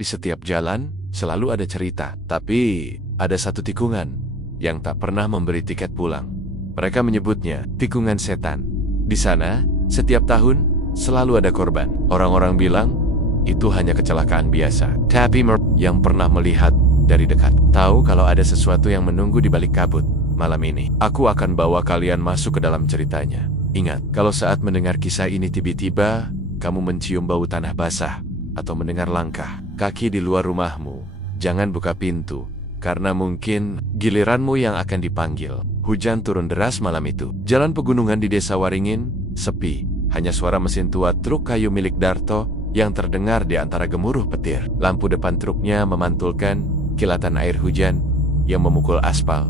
Di setiap jalan, selalu ada cerita. Tapi, ada satu tikungan yang tak pernah memberi tiket pulang. Mereka menyebutnya tikungan setan. Di sana, setiap tahun, selalu ada korban. Orang-orang bilang, itu hanya kecelakaan biasa. Tapi yang pernah melihat dari dekat, tahu kalau ada sesuatu yang menunggu di balik kabut. Malam ini, aku akan bawa kalian masuk ke dalam ceritanya. Ingat, kalau saat mendengar kisah ini tiba-tiba, kamu mencium bau tanah basah, atau mendengar langkah kaki di luar rumahmu, jangan buka pintu, karena mungkin giliranmu yang akan dipanggil. Hujan turun deras malam itu. Jalan pegunungan di desa Waringin, sepi. Hanya suara mesin tua truk kayu milik Darto yang terdengar di antara gemuruh petir. Lampu depan truknya memantulkan kilatan air hujan yang memukul aspal,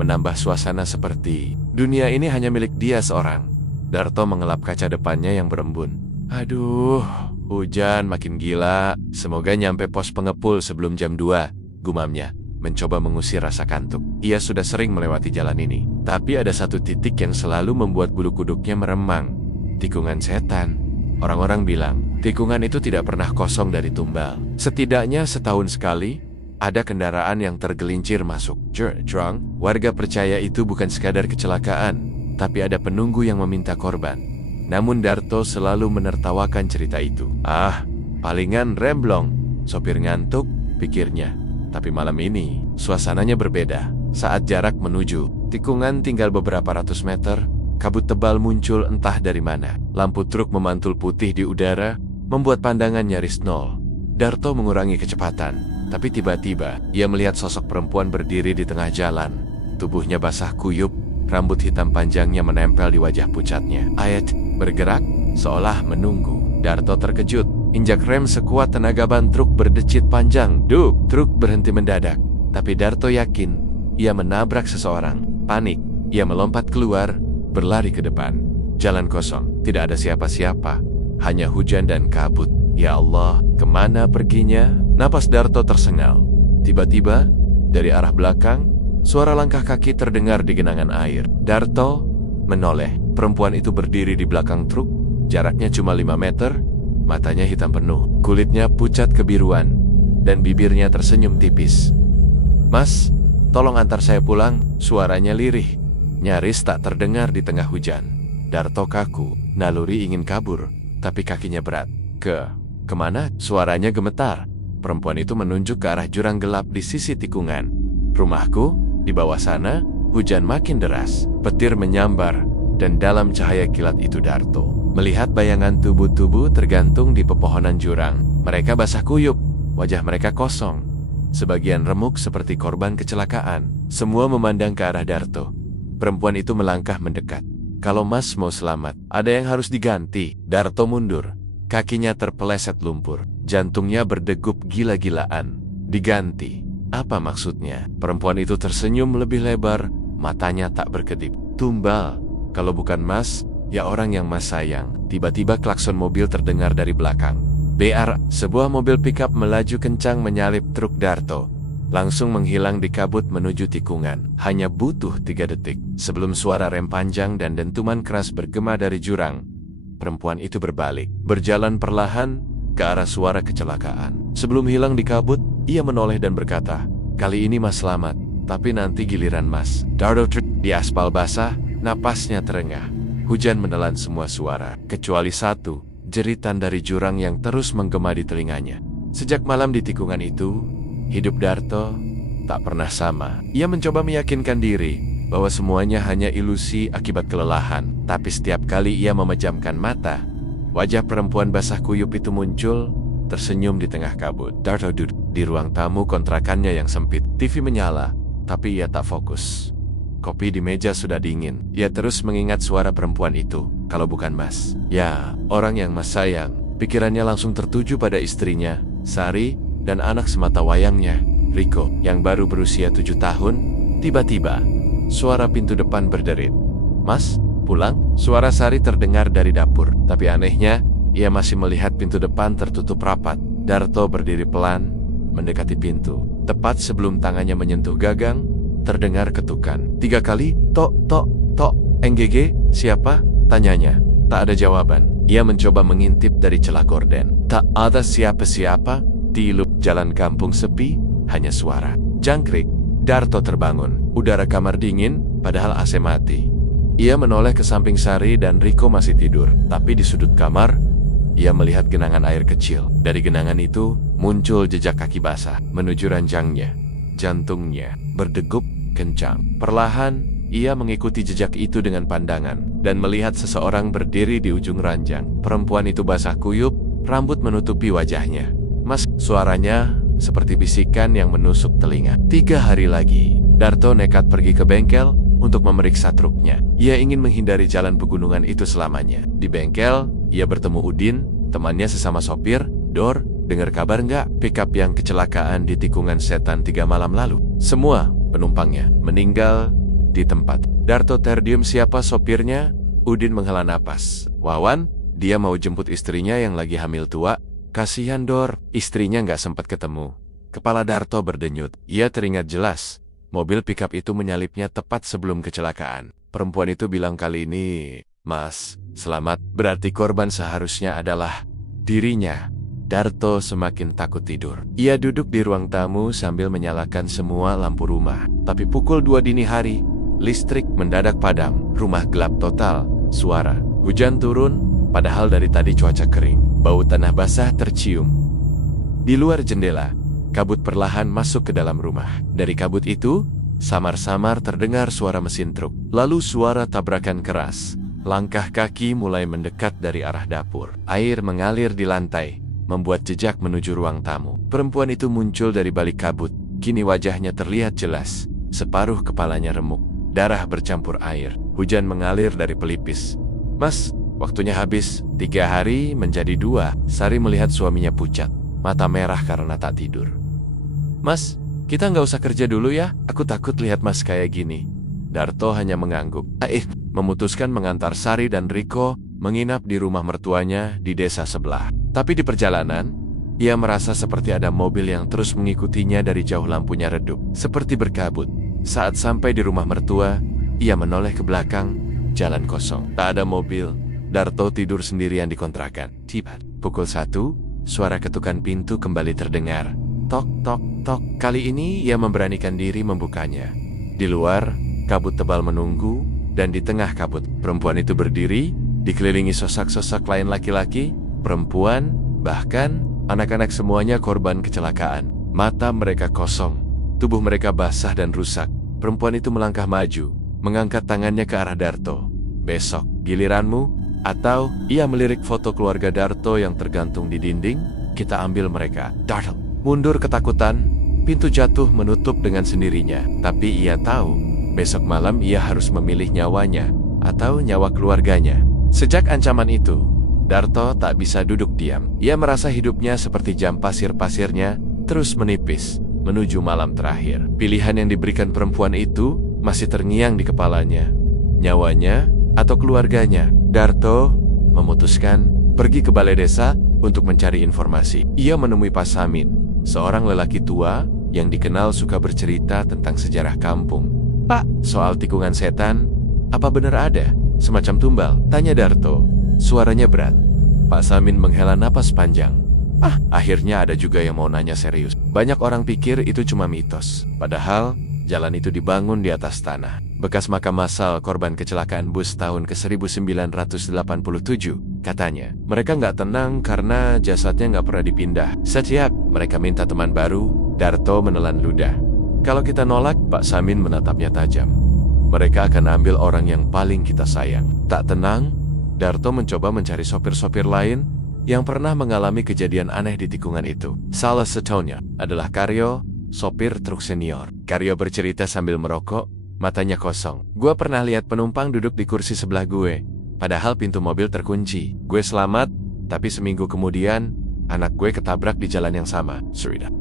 menambah suasana seperti dunia ini hanya milik dia seorang. Darto mengelap kaca depannya yang berembun. Aduh, hujan makin gila. Semoga nyampe pos pengepul sebelum jam 2, gumamnya, mencoba mengusir rasa kantuk. Ia sudah sering melewati jalan ini. Tapi ada satu titik yang selalu membuat bulu kuduknya meremang. Tikungan setan. Orang-orang bilang, tikungan itu tidak pernah kosong dari tumbal. Setidaknya setahun sekali, ada kendaraan yang tergelincir masuk. Drunk, warga percaya itu bukan sekadar kecelakaan, tapi ada penunggu yang meminta korban. Namun Darto selalu menertawakan cerita itu. Ah, palingan remblong, sopir ngantuk, pikirnya. Tapi malam ini, suasananya berbeda. Saat jarak menuju tikungan tinggal beberapa ratus meter, kabut tebal muncul entah dari mana. Lampu truk memantul putih di udara, membuat pandangan nyaris nol. Darto mengurangi kecepatan, tapi tiba-tiba ia melihat sosok perempuan berdiri di tengah jalan. Tubuhnya basah kuyup, rambut hitam panjangnya menempel di wajah pucatnya. Ayat bergerak, seolah menunggu. Darto terkejut, injak rem sekuat tenaga ban truk berdecit panjang. Duk, truk berhenti mendadak. Tapi Darto yakin, ia menabrak seseorang. Panik, ia melompat keluar, berlari ke depan. Jalan kosong, tidak ada siapa-siapa, hanya hujan dan kabut. Ya Allah, kemana perginya? Napas Darto tersengal. Tiba-tiba, dari arah belakang, suara langkah kaki terdengar di genangan air. Darto menoleh. Perempuan itu berdiri di belakang truk, jaraknya cuma 5 meter, matanya hitam penuh, kulitnya pucat kebiruan, dan bibirnya tersenyum tipis. Mas, tolong antar saya pulang, suaranya lirih, nyaris tak terdengar di tengah hujan. Darto kaku, naluri ingin kabur, tapi kakinya berat. Kemana? Suaranya gemetar. Perempuan itu menunjuk ke arah jurang gelap di sisi tikungan. Rumahku, di bawah sana. Hujan makin deras, petir menyambar, dan dalam cahaya kilat itu Darto melihat bayangan tubuh-tubuh tergantung di pepohonan jurang. Mereka basah kuyup, wajah mereka kosong, sebagian remuk seperti korban kecelakaan. Semua memandang ke arah Darto. Perempuan itu melangkah mendekat. Kalau Mas mau selamat, ada yang harus diganti. Darto mundur, kakinya terpeleset lumpur, jantungnya berdegup gila-gilaan. Diganti? Apa maksudnya? Perempuan itu tersenyum lebih lebar, matanya tak berkedip. Tumbal, kalau bukan Mas, ya orang yang Mas sayang. Tiba-tiba klakson mobil terdengar dari belakang. BR, sebuah mobil pickup melaju kencang menyalip truk Darto. Langsung menghilang di kabut menuju tikungan. Hanya butuh 3 detik. Sebelum suara rem panjang dan dentuman keras bergema dari jurang, perempuan itu berbalik, berjalan perlahan ke arah suara kecelakaan. Sebelum hilang di kabut, ia menoleh dan berkata, "Kali ini Mas selamat, tapi nanti giliran Mas." Darto di aspal basah, napasnya terengah. Hujan menelan semua suara, kecuali satu, jeritan dari jurang yang terus menggema di telinganya. Sejak malam di tikungan itu, hidup Darto tak pernah sama. Ia mencoba meyakinkan diri bahwa semuanya hanya ilusi akibat kelelahan. Tapi setiap kali ia memejamkan mata, wajah perempuan basah kuyup itu muncul, tersenyum di tengah kabut. Darto duduk di ruang tamu kontrakannya yang sempit. TV menyala, tapi ia tak fokus. Kopi di meja sudah dingin. Ia terus mengingat suara perempuan itu. Kalau bukan Mas, ya, orang yang Mas sayang. Pikirannya langsung tertuju pada istrinya, Sari, dan anak semata wayangnya, Riko, yang baru berusia 7 tahun. Tiba-tiba, suara pintu depan berderit. "Mas, pulang?" Suara Sari terdengar dari dapur. Tapi anehnya, ia masih melihat pintu depan tertutup rapat. Darto berdiri pelan, mendekati pintu. Tepat sebelum tangannya menyentuh gagang, terdengar ketukan. 3 kali, tok, tok, tok. "NGG, siapa?" tanyanya. Tak ada jawaban. Ia mencoba mengintip dari celah gorden. Tak ada siapa-siapa. Tilup, jalan kampung sepi, hanya suara. Jangkrik, Darto terbangun. Udara kamar dingin, padahal AC mati. Ia menoleh ke samping Sari dan Riko masih tidur. Tapi di sudut kamar, ia melihat genangan air kecil. Dari genangan itu, muncul jejak kaki basah menuju ranjangnya. Jantungnya berdegup kencang. Perlahan, ia mengikuti jejak itu dengan pandangan dan melihat seseorang berdiri di ujung ranjang. Perempuan itu basah kuyup, rambut menutupi wajahnya. Mas, suaranya seperti bisikan yang menusuk telinga. 3 hari lagi, Darto nekat pergi ke bengkel untuk memeriksa truknya. Ia ingin menghindari jalan pegunungan itu selamanya. Di bengkel, ia bertemu Udin, temannya sesama sopir. Dor, dengar kabar nggak pickup yang kecelakaan di tikungan setan 3 malam lalu? Semua penumpangnya meninggal di tempat. Darto terdiam. Siapa sopirnya? Udin menghela napas. Wawan, dia mau jemput istrinya yang lagi hamil tua. Kasihan Dor, istrinya nggak sempat ketemu. Kepala Darto berdenyut. Ia teringat jelas, mobil pickup itu menyalipnya tepat sebelum kecelakaan. Perempuan itu bilang kali ini, Mas, selamat. Berarti korban seharusnya adalah dirinya. Darto semakin takut tidur. Ia duduk di ruang tamu sambil menyalakan semua lampu rumah. Tapi pukul 2 dini hari, listrik mendadak padam. Rumah gelap total. Suara hujan turun, padahal dari tadi cuaca kering. Bau tanah basah tercium. Di luar jendela, kabut perlahan masuk ke dalam rumah. Dari kabut itu, samar-samar terdengar suara mesin truk. Lalu suara tabrakan keras. Langkah kaki mulai mendekat dari arah dapur. Air mengalir di lantai, membuat jejak menuju ruang tamu. Perempuan itu muncul dari balik kabut. Kini wajahnya terlihat jelas. Separuh kepalanya remuk. Darah bercampur air. Hujan mengalir dari pelipis. Mas, waktunya habis. 3 hari menjadi 2. Sari melihat suaminya pucat. Mata merah karena tak tidur. Mas, kita nggak usah kerja dulu ya. Aku takut lihat mas kayak gini. Darto hanya mengangguk. Memutuskan mengantar Sari dan Riko menginap di rumah mertuanya di desa sebelah. Tapi di perjalanan, ia merasa seperti ada mobil yang terus mengikutinya dari jauh. Lampunya redup, seperti berkabut. Saat sampai di rumah mertua, ia menoleh ke belakang. Jalan kosong, tak ada mobil. Darto tidur sendirian di kontrakan. Tiba pukul 1, suara ketukan pintu kembali terdengar. Tok, tok, tok. Kali ini ia memberanikan diri membukanya. Di luar, kabut tebal menunggu, dan di tengah kabut, perempuan itu berdiri, dikelilingi sosok-sosok lain laki-laki, perempuan, bahkan anak-anak. Semuanya korban kecelakaan. Mata mereka kosong, tubuh mereka basah dan rusak. Perempuan itu melangkah maju, mengangkat tangannya ke arah Darto. Besok, giliranmu. Atau ia melirik foto keluarga Darto yang tergantung di dinding. Kita ambil mereka. Darto mundur ketakutan. Pintu jatuh menutup dengan sendirinya. Tapi ia tahu, besok malam ia harus memilih nyawanya atau nyawa keluarganya. Sejak ancaman itu, Darto tak bisa duduk diam. Ia merasa hidupnya seperti jam pasir-pasirnya terus menipis menuju malam terakhir. Pilihan yang diberikan perempuan itu masih terngiang di kepalanya. Nyawanya atau keluarganya. Darto memutuskan pergi ke balai desa untuk mencari informasi. Ia menemui Pak Samin, seorang lelaki tua yang dikenal suka bercerita tentang sejarah kampung. Pak, soal tikungan setan, apa benar ada semacam tumbal? Tanya Darto. Suaranya berat. Pak Samin menghela napas panjang. Akhirnya ada juga yang mau nanya serius. Banyak orang pikir itu cuma mitos. Padahal, jalan itu dibangun di atas tanah. Bekas makam massal korban kecelakaan bus tahun ke-1987, katanya. Mereka nggak tenang karena jasadnya nggak pernah dipindah. Setiap mereka minta teman baru, Darto menelan ludah. Kalau kita nolak, Pak Samin menatapnya tajam. Mereka akan ambil orang yang paling kita sayang. Tak tenang, Darto mencoba mencari sopir-sopir lain yang pernah mengalami kejadian aneh di tikungan itu. Salah satunya adalah Karyo, sopir truk senior. Karyo bercerita sambil merokok, matanya kosong. Gue pernah lihat penumpang duduk di kursi sebelah gue, padahal pintu mobil terkunci. Gue selamat, tapi seminggu kemudian, anak gue ketabrak di jalan yang sama.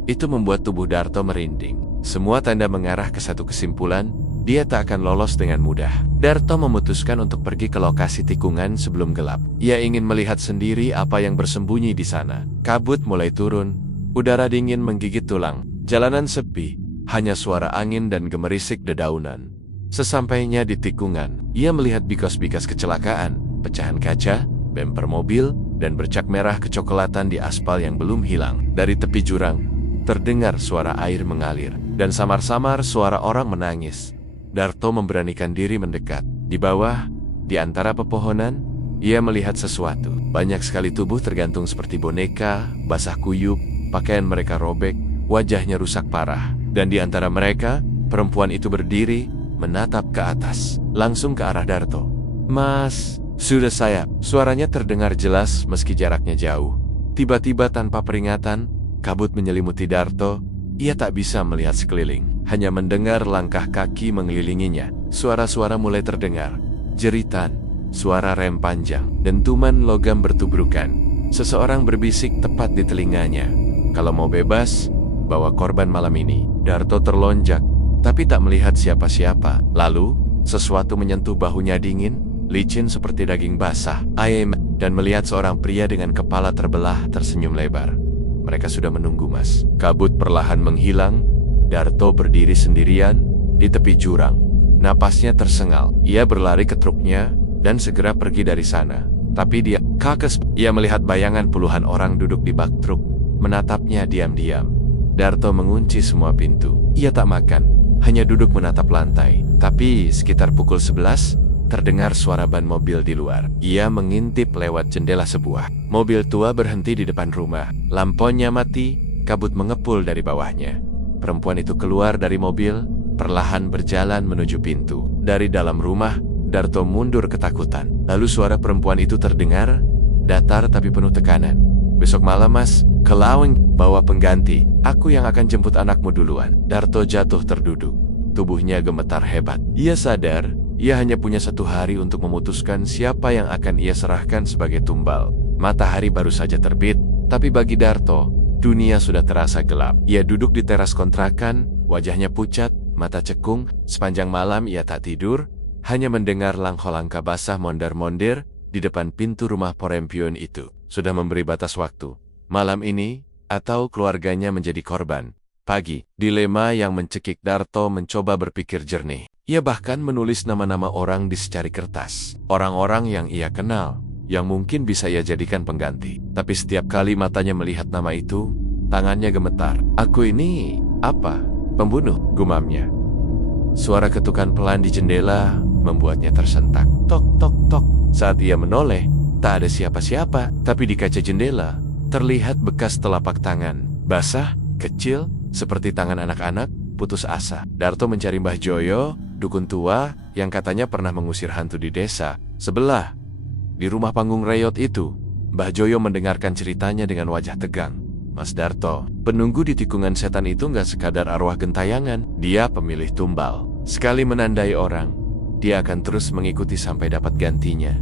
Itu membuat tubuh Darto merinding. Semua tanda mengarah ke satu kesimpulan, dia tak akan lolos dengan mudah. Darto memutuskan untuk pergi ke lokasi tikungan sebelum gelap. Ia ingin melihat sendiri apa yang bersembunyi di sana. Kabut mulai turun, udara dingin menggigit tulang. Jalanan sepi, hanya suara angin dan gemerisik dedaunan. Sesampainya di tikungan, ia melihat bikas-bikas kecelakaan, pecahan kaca, bemper mobil, dan bercak merah kecoklatan di aspal yang belum hilang. Dari tepi jurang, terdengar suara air mengalir, dan samar-samar suara orang menangis. Darto memberanikan diri mendekat. Di bawah, di antara pepohonan, ia melihat sesuatu. Banyak sekali tubuh tergantung seperti boneka, basah kuyup, pakaian mereka robek, wajahnya rusak parah. Dan di antara mereka, perempuan itu berdiri, menatap ke atas, langsung ke arah Darto. "Mas, sudah saya." Suaranya terdengar jelas meski jaraknya jauh. Tiba-tiba tanpa peringatan, kabut menyelimuti Darto. Ia tak bisa melihat sekeliling, hanya mendengar langkah kaki mengelilinginya. Suara-suara mulai terdengar. Jeritan, suara rem panjang, dentuman logam bertubrukan. Seseorang berbisik tepat di telinganya, "Kalau mau bebas, bawa korban malam ini." Darto terlonjak, tapi tak melihat siapa-siapa. Lalu, sesuatu menyentuh bahunya dingin, licin seperti daging basah. Dan melihat seorang pria dengan kepala terbelah tersenyum lebar. "Mereka sudah menunggu, Mas." Kabut perlahan menghilang. Darto berdiri sendirian di tepi jurang. Napasnya tersengal. Ia berlari ke truknya dan segera pergi dari sana. Tapi ia melihat bayangan puluhan orang duduk di bak truk, menatapnya diam-diam. Darto mengunci semua pintu. Ia tak makan, hanya duduk menatap lantai. Tapi sekitar pukul 11, terdengar suara ban mobil di luar. Ia mengintip lewat jendela sebuah mobil tua berhenti di depan rumah. Lampunya mati, kabut mengepul dari bawahnya. Perempuan itu keluar dari mobil, perlahan berjalan menuju pintu. Dari dalam rumah, Darto mundur ketakutan. Lalu suara perempuan itu terdengar, datar tapi penuh tekanan. "Besok malam, Mas, ke Laweng, bawa pengganti. Aku yang akan jemput anakmu duluan." Darto jatuh terduduk. Tubuhnya gemetar hebat. Ia sadar, ia hanya punya 1 hari untuk memutuskan siapa yang akan ia serahkan sebagai tumbal. Matahari baru saja terbit, tapi bagi Darto, dunia sudah terasa gelap. Ia duduk di teras kontrakan, wajahnya pucat, mata cekung. Sepanjang malam ia tak tidur, hanya mendengar langkah-langkah basah mondar-mondir di depan pintu rumah Porempion itu. Sudah memberi batas waktu. Malam ini, atau keluarganya menjadi korban. Pagi, dilema yang mencekik Darto mencoba berpikir jernih. Ia bahkan menulis nama-nama orang di secari kertas. Orang-orang yang ia kenal, yang mungkin bisa ia jadikan pengganti. Tapi setiap kali matanya melihat nama itu, tangannya gemetar. "Aku ini, apa? Pembunuh?" gumamnya. Suara ketukan pelan di jendela membuatnya tersentak. Tok, tok, tok. Saat ia menoleh, tak ada siapa-siapa. Tapi di kaca jendela, terlihat bekas telapak tangan. Basah, kecil, seperti tangan anak-anak, putus asa. Darto mencari Mbah Joyo, dukun tua, yang katanya pernah mengusir hantu di desa sebelah. Di rumah panggung reot itu, Mbah Joyo mendengarkan ceritanya dengan wajah tegang. "Mas Darto, penunggu di tikungan setan itu nggak sekadar arwah gentayangan. Dia pemilih tumbal. Sekali menandai orang, dia akan terus mengikuti sampai dapat gantinya.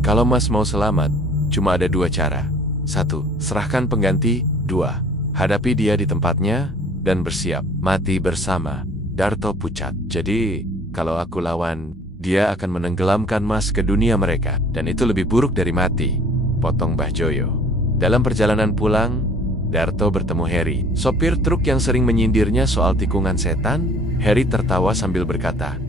Kalau Mas mau selamat, cuma ada 2 cara. 1. Serahkan pengganti. 2. Hadapi dia di tempatnya, dan bersiap mati bersama." Darto pucat. "Jadi, kalau aku lawan, dia akan menenggelamkan Mas ke dunia mereka. Dan itu lebih buruk dari mati," potong Mbah Joyo. Dalam perjalanan pulang, Darto bertemu Heri, sopir truk yang sering menyindirnya soal tikungan setan. Heri tertawa sambil berkata,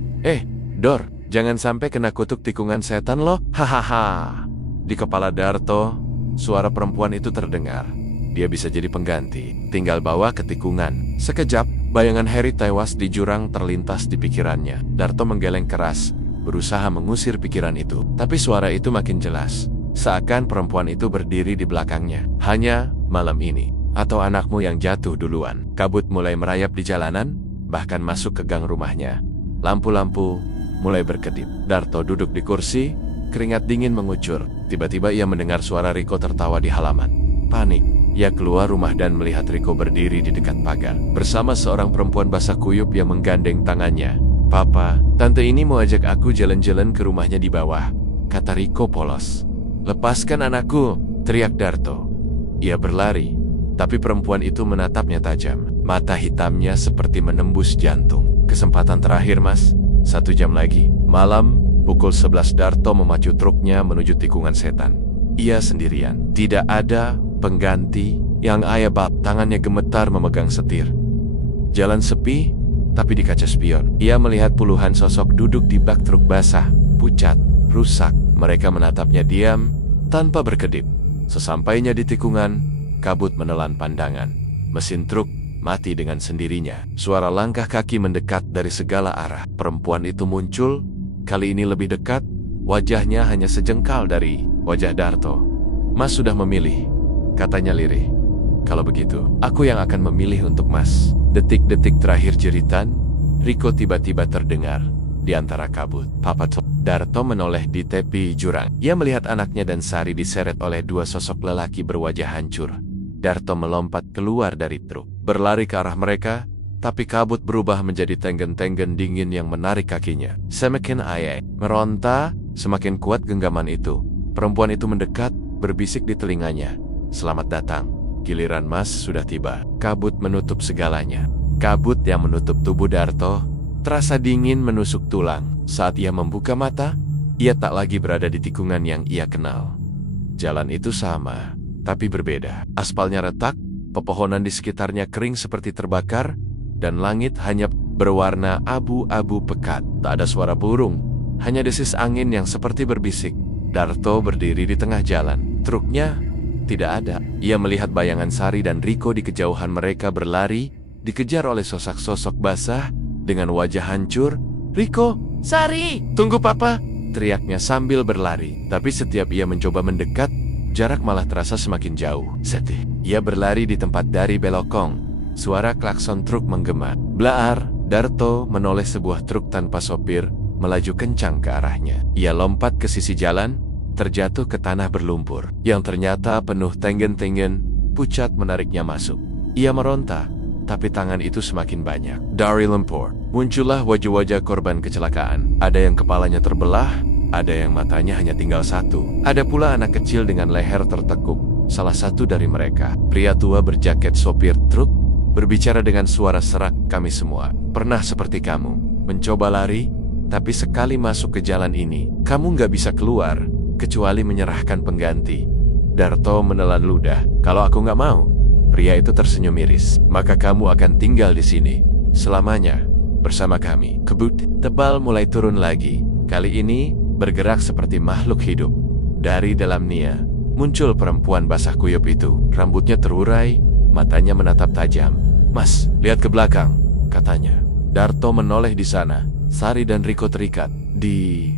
Dor, jangan sampai kena kutuk tikungan setan loh, hahaha." Di kepala Darto, suara perempuan itu terdengar. Dia bisa jadi pengganti, tinggal bawa ke tikungan. Sekejap, bayangan Heri tewas di jurang terlintas di pikirannya. Darto menggeleng keras, berusaha mengusir pikiran itu. Tapi suara itu makin jelas, seakan perempuan itu berdiri di belakangnya. "Hanya malam ini, atau anakmu yang jatuh duluan." Kabut mulai merayap di jalanan, bahkan masuk ke gang rumahnya. Lampu-lampu mulai berkedip. Darto duduk di kursi, keringat dingin mengucur. Tiba-tiba ia mendengar suara Riko tertawa di halaman. Panik, ia keluar rumah dan melihat Riko berdiri di dekat pagar, bersama seorang perempuan basah kuyup yang menggandeng tangannya. "Papa, tante ini mau ajak aku jalan-jalan ke rumahnya di bawah," kata Riko polos. "Lepaskan anakku," teriak Darto. Ia berlari, tapi perempuan itu menatapnya tajam. Mata hitamnya seperti menembus jantung. "Kesempatan terakhir, Mas. 1 jam lagi." Malam, pukul 11 Darto memacu truknya menuju tikungan setan. Ia sendirian. Tidak ada pengganti. Yang ayah bab, tangannya gemetar memegang setir. Jalan sepi, tapi di kaca spion, ia melihat puluhan sosok duduk di bak truk basah, pucat, rusak. Mereka menatapnya diam, tanpa berkedip. Sesampainya di tikungan, kabut menelan pandangan. Mesin truk mati dengan sendirinya. Suara langkah kaki mendekat dari segala arah. Perempuan itu muncul, kali ini lebih dekat. Wajahnya hanya sejengkal dari wajah Darto. "Mas sudah memilih," katanya lirih. "Kalau begitu, aku yang akan memilih untuk Mas." Detik-detik terakhir jeritan, Riko tiba-tiba terdengar di antara kabut. "Papa." Darto menoleh di tepi jurang. Ia melihat anaknya dan Sari diseret oleh dua sosok lelaki berwajah hancur. Darto melompat keluar dari truk, berlari ke arah mereka, tapi kabut berubah menjadi tenggen-tenggen dingin yang menarik kakinya. Semakin ayah meronta, semakin kuat genggaman itu. Perempuan itu mendekat, berbisik di telinganya, "Selamat datang. Giliran Mas sudah tiba." Kabut menutup segalanya. Kabut yang menutup tubuh Darto terasa dingin menusuk tulang. Saat ia membuka mata, ia tak lagi berada di tikungan yang ia kenal. Jalan itu sama, tapi berbeda. Aspalnya retak, pepohonan di sekitarnya kering seperti terbakar, dan langit hanya berwarna abu-abu pekat. Tak ada suara burung, hanya desis angin yang seperti berbisik. Darto berdiri di tengah jalan. Truknya tidak ada. Ia melihat bayangan Sari dan Riko di kejauhan. Mereka berlari, dikejar oleh sosok-sosok basah dengan wajah hancur. "Riko, Sari, tunggu Papa!" teriaknya sambil berlari. Tapi setiap ia mencoba mendekat, jarak malah terasa semakin jauh. Sedih. Ia berlari di tempat dari belokong. Suara klakson truk menggema. Blaar, Darto menoleh sebuah truk tanpa sopir, melaju kencang ke arahnya. Ia lompat ke sisi jalan, terjatuh ke tanah berlumpur, yang ternyata penuh tenggen-tenggen, pucat menariknya masuk. Ia meronta, tapi tangan itu semakin banyak. Dari lumpur, muncullah wajah-wajah korban kecelakaan. Ada yang kepalanya terbelah, ada yang matanya hanya tinggal satu. Ada pula anak kecil dengan leher tertekuk. Salah satu dari mereka, pria tua berjaket sopir truk, berbicara dengan suara serak, "Kami semua pernah seperti kamu, mencoba lari, tapi sekali masuk ke jalan ini, kamu nggak bisa keluar, kecuali menyerahkan pengganti." Darto menelan ludah. "Kalau aku nggak mau," pria itu tersenyum miris, "maka kamu akan tinggal di sini selamanya bersama kami." Kabut tebal mulai turun lagi. Kali ini bergerak seperti makhluk hidup. Dari dalamnya muncul perempuan basah kuyup itu. Rambutnya terurai, matanya menatap tajam. "Mas, lihat ke belakang," katanya. Darto menoleh di sana. Sari dan Riko terikat di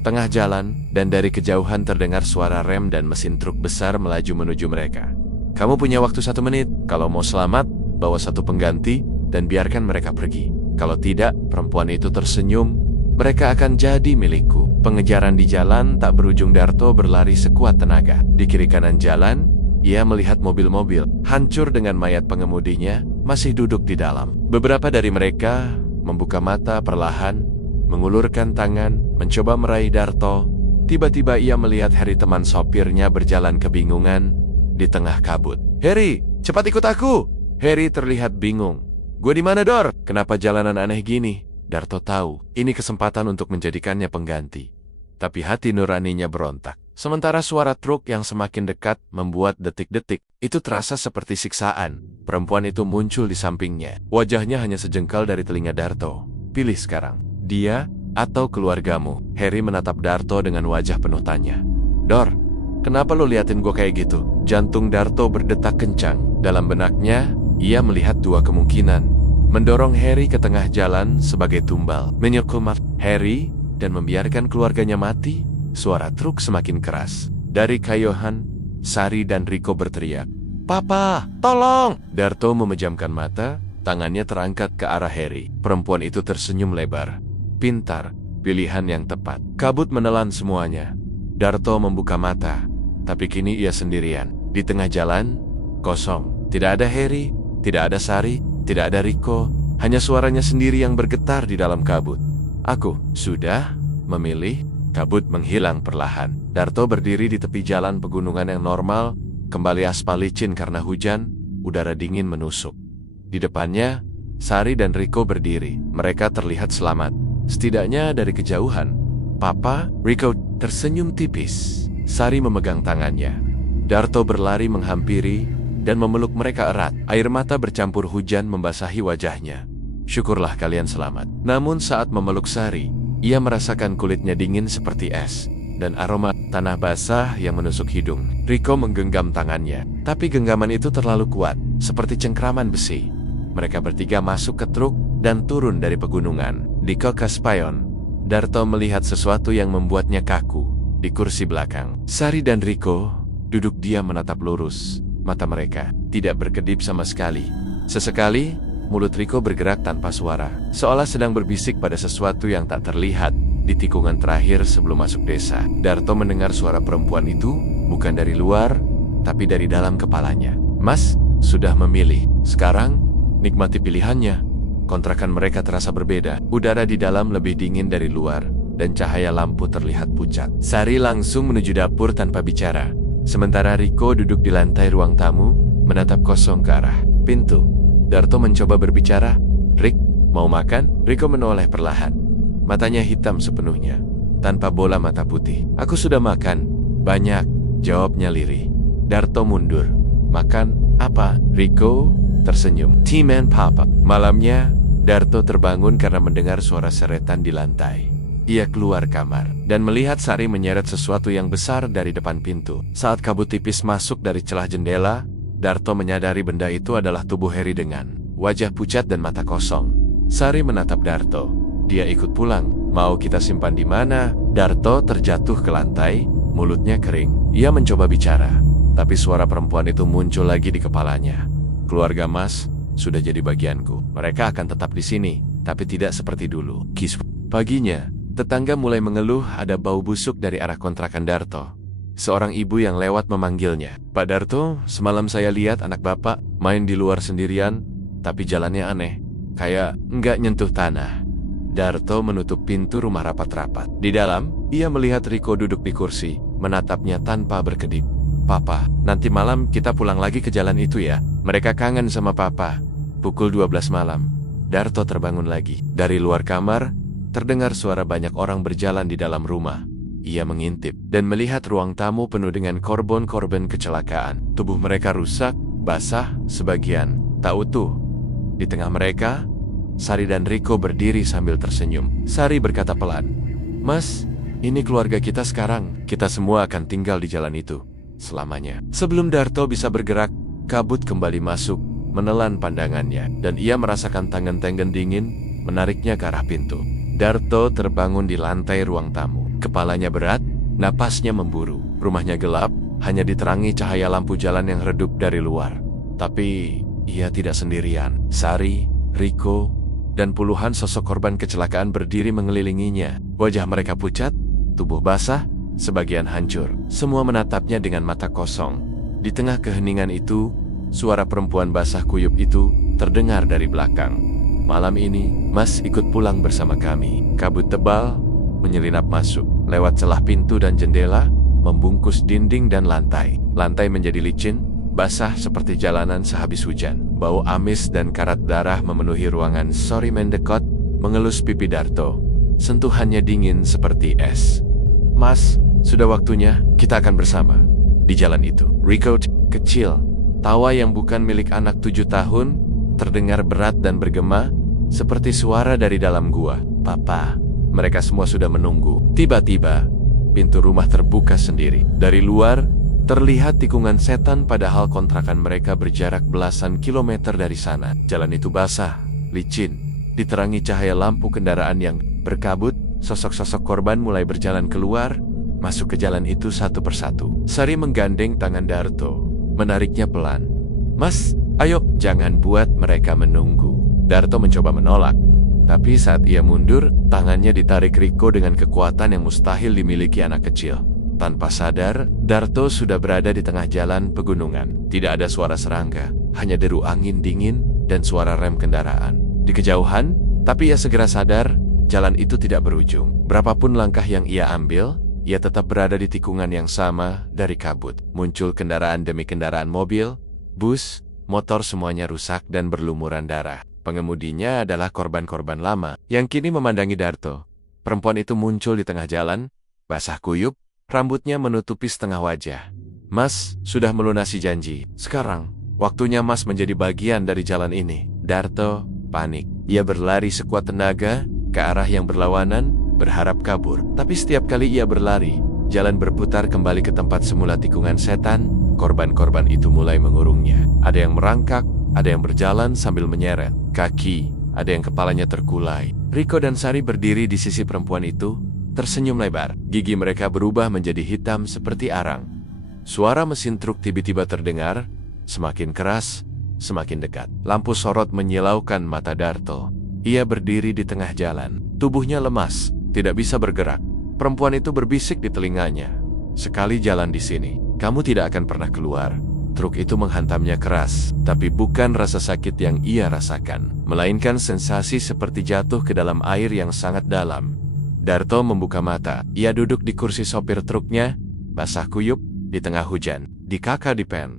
tengah jalan, dan dari kejauhan terdengar suara rem dan mesin truk besar melaju menuju mereka. "Kamu punya waktu 1 menit. Kalau mau selamat, bawa satu pengganti dan biarkan mereka pergi. Kalau tidak," perempuan itu tersenyum, "mereka akan jadi milikku." Pengejaran di jalan tak berujung. Darto berlari sekuat tenaga. Di kiri kanan jalan, ia melihat mobil-mobil hancur dengan mayat pengemudinya masih duduk di dalam. Beberapa dari mereka membuka mata perlahan, mengulurkan tangan, mencoba meraih Darto. Tiba-tiba ia melihat Harry, teman sopirnya, berjalan kebingungan di tengah kabut. "Harry, cepat ikut aku!" Harry terlihat bingung. "Gue di mana, Dor? Kenapa jalanan aneh gini?" Darto tahu ini kesempatan untuk menjadikannya pengganti. Tapi hati nuraninya berontak. Sementara suara truk yang semakin dekat membuat detik-detik itu terasa seperti siksaan. Perempuan itu muncul di sampingnya. Wajahnya hanya sejengkal dari telinga Darto. "Pilih sekarang, dia atau keluargamu." Harry menatap Darto dengan wajah penuh tanya. "Dor, kenapa lo liatin gue kayak gitu?" Jantung Darto berdetak kencang. Dalam benaknya, ia melihat dua kemungkinan. Mendorong Harry ke tengah jalan sebagai tumbal, menyukur Harry dan membiarkan keluarganya mati. Suara truk semakin keras. Dari kejauhan, Sari dan Riko berteriak, "Papa, tolong!" Darto memejamkan mata, tangannya terangkat ke arah Harry. Perempuan itu tersenyum lebar. Pintar, pilihan yang tepat. Kabut menelan semuanya. Darto membuka mata, tapi kini ia sendirian. Di tengah jalan, kosong. Tidak ada Harry, tidak ada Sari, tidak ada Riko, hanya suaranya sendiri yang bergetar di dalam kabut. "Aku sudah memilih." Kabut menghilang perlahan. Darto berdiri di tepi jalan pegunungan yang normal, kembali aspal licin karena hujan, udara dingin menusuk. Di depannya, Sari dan Riko berdiri. Mereka terlihat selamat, setidaknya dari kejauhan. "Papa," Riko tersenyum tipis. Sari memegang tangannya. Darto berlari menghampiri dan memeluk mereka erat. Air mata bercampur hujan membasahi wajahnya. "Syukurlah kalian selamat." Namun saat memeluk Sari, ia merasakan kulitnya dingin seperti es. dan aroma tanah basah yang menusuk hidung. Rico menggenggam tangannya, tapi genggaman itu terlalu kuat, seperti cengkraman besi. Mereka bertiga masuk ke truk dan turun dari pegunungan. Di Kokaspion, Darto melihat sesuatu yang membuatnya kaku di kursi belakang. Sari dan Rico duduk diam menatap lurus. Mata mereka tidak berkedip sama sekali. Sesekali, mulut Rico bergerak tanpa suara, seolah sedang berbisik pada sesuatu yang tak terlihat. Di tikungan terakhir sebelum masuk desa, Darto mendengar suara perempuan itu bukan dari luar, tapi dari dalam kepalanya. Mas sudah memilih. Sekarang, nikmati pilihannya. Kontrakan mereka terasa berbeda. Udara di dalam lebih dingin dari luar, dan cahaya lampu terlihat pucat. Sari langsung menuju dapur tanpa bicara. Sementara Rico duduk di lantai ruang tamu, menatap kosong ke arah pintu. Darto mencoba berbicara. Rick, mau makan? Rico menoleh perlahan. Matanya hitam sepenuhnya, tanpa bola mata putih. Aku sudah makan. Banyak, jawabnya lirih. Darto mundur. Makan apa? Rico tersenyum. Tea and Papa. Malamnya, Darto terbangun karena mendengar suara seretan di lantai. Ia keluar kamar dan melihat Sari menyeret sesuatu yang besar dari depan pintu. Saat kabut tipis masuk dari celah jendela, Darto menyadari benda itu adalah tubuh Harry dengan wajah pucat dan mata kosong. Sari menatap Darto. Dia ikut pulang. Mau kita simpan di mana? Darto terjatuh ke lantai, mulutnya kering. Ia mencoba bicara, tapi suara perempuan itu muncul lagi di kepalanya. Keluarga Mas sudah jadi bagianku. Mereka akan tetap di sini, tapi tidak seperti dulu. Paginya, tetangga mulai mengeluh ada bau busuk dari arah kontrakan Darto. Seorang ibu yang lewat memanggilnya. Pak Darto, semalam saya lihat anak bapak main di luar sendirian, tapi jalannya aneh, kayak nggak nyentuh tanah. Darto menutup pintu rumah rapat-rapat. Di dalam, ia melihat Rico duduk di kursi, menatapnya tanpa berkedip. Papa, nanti malam kita pulang lagi ke jalan itu ya. Mereka kangen sama Papa. Pukul 12 malam, Darto terbangun lagi. Dari luar kamar, terdengar suara banyak orang berjalan di dalam rumah. Ia mengintip dan melihat ruang tamu penuh dengan korban-korban kecelakaan. Tubuh mereka rusak, basah, sebagian tak utuh. Di tengah mereka, Sari dan Rico berdiri sambil tersenyum. Sari berkata pelan, Mas, ini keluarga kita sekarang. Kita semua akan tinggal di jalan itu selamanya. Sebelum Darto bisa bergerak, kabut kembali masuk, menelan pandangannya, dan ia merasakan tangan Tengen dingin menariknya ke arah pintu. Darto terbangun di lantai ruang tamu. Kepalanya berat, napasnya memburu. Rumahnya gelap, hanya diterangi cahaya lampu jalan yang redup dari luar. Tapi ia tidak sendirian. Sari, Rico, dan puluhan sosok korban kecelakaan berdiri mengelilinginya. Wajah mereka pucat, tubuh basah, sebagian hancur. Semua menatapnya dengan mata kosong. Di tengah keheningan itu, suara perempuan basah kuyup itu terdengar dari belakang. Malam ini, Mas ikut pulang bersama kami. Kabut tebal menyelinap masuk, lewat celah pintu dan jendela, membungkus dinding dan lantai. Lantai menjadi licin, basah seperti jalanan sehabis hujan. Bau amis dan karat darah memenuhi ruangan. Sari mendekot, mengelus pipi Darto. Sentuhannya dingin seperti es. Mas, sudah waktunya kita akan bersama di jalan itu. Rico kecil, tawa yang bukan milik anak 7 tahun, terdengar berat dan bergema, seperti suara dari dalam gua. Papa, mereka semua sudah menunggu. Tiba-tiba, pintu rumah terbuka sendiri. Dari luar, terlihat tikungan setan padahal kontrakan mereka berjarak belasan kilometer dari sana. Jalan itu basah, licin, diterangi cahaya lampu kendaraan yang berkabut. Sosok-sosok korban mulai berjalan keluar, masuk ke jalan itu satu persatu. Sari menggandeng tangan Darto, menariknya pelan. Mas, ayo, jangan buat mereka menunggu. Darto mencoba menolak, tapi saat ia mundur, tangannya ditarik Rico dengan kekuatan yang mustahil dimiliki anak kecil. Tanpa sadar, Darto sudah berada di tengah jalan pegunungan. Tidak ada suara serangga, hanya deru angin dingin dan suara rem kendaraan. Di kejauhan, tapi ia segera sadar, jalan itu tidak berujung. Berapapun langkah yang ia ambil, ia tetap berada di tikungan yang sama dari kabut. Muncul kendaraan demi kendaraan, mobil, bus, motor, semuanya rusak dan berlumuran darah. Pengemudinya adalah korban-korban lama yang kini memandangi Darto. Perempuan itu muncul di tengah jalan, basah kuyup, rambutnya menutupi setengah wajah. Mas sudah melunasi janji. Sekarang, waktunya Mas menjadi bagian dari jalan ini. Darto panik. Ia berlari sekuat tenaga ke arah yang berlawanan, berharap kabur. Tapi setiap kali ia berlari, jalan berputar kembali ke tempat semula tikungan setan. Korban-korban itu mulai mengurungnya. Ada yang merangkak, ada yang berjalan sambil menyeret kaki, ada yang kepalanya terkulai. Riko dan Sari berdiri di sisi perempuan itu, tersenyum lebar. Gigi mereka berubah menjadi hitam seperti arang. Suara mesin truk tiba-tiba terdengar, semakin keras, semakin dekat. Lampu sorot menyilaukan mata Darto. Ia berdiri di tengah jalan. Tubuhnya lemas, tidak bisa bergerak. Perempuan itu berbisik di telinganya. Sekali jalan di sini, kamu tidak akan pernah keluar. Truk itu menghantamnya keras, tapi bukan rasa sakit yang ia rasakan, melainkan sensasi seperti jatuh ke dalam air yang sangat dalam. Darto membuka mata. Ia duduk di kursi sopir truknya, basah kuyup, di tengah hujan. Di Kakak Dipen,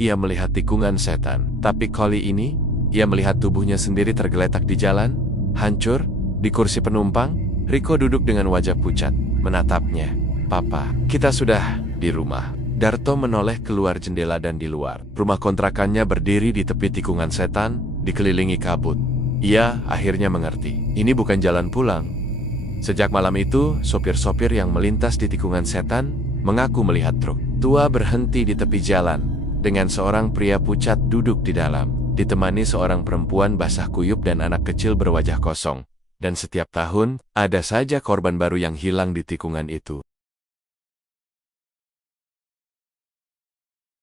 ia melihat tikungan setan. Tapi kali ini, ia melihat tubuhnya sendiri tergeletak di jalan, hancur, di kursi penumpang. Riko duduk dengan wajah pucat, menatapnya. Papa, kita sudah di rumah. Darto menoleh keluar jendela dan di luar. Rumah kontrakannya berdiri di tepi tikungan setan, dikelilingi kabut. Ia akhirnya mengerti. Ini bukan jalan pulang. Sejak malam itu, sopir-sopir yang melintas di tikungan setan mengaku melihat truk tua berhenti di tepi jalan, dengan seorang pria pucat duduk di dalam, ditemani seorang perempuan basah kuyup dan anak kecil berwajah kosong. Dan setiap tahun, ada saja korban baru yang hilang di tikungan itu.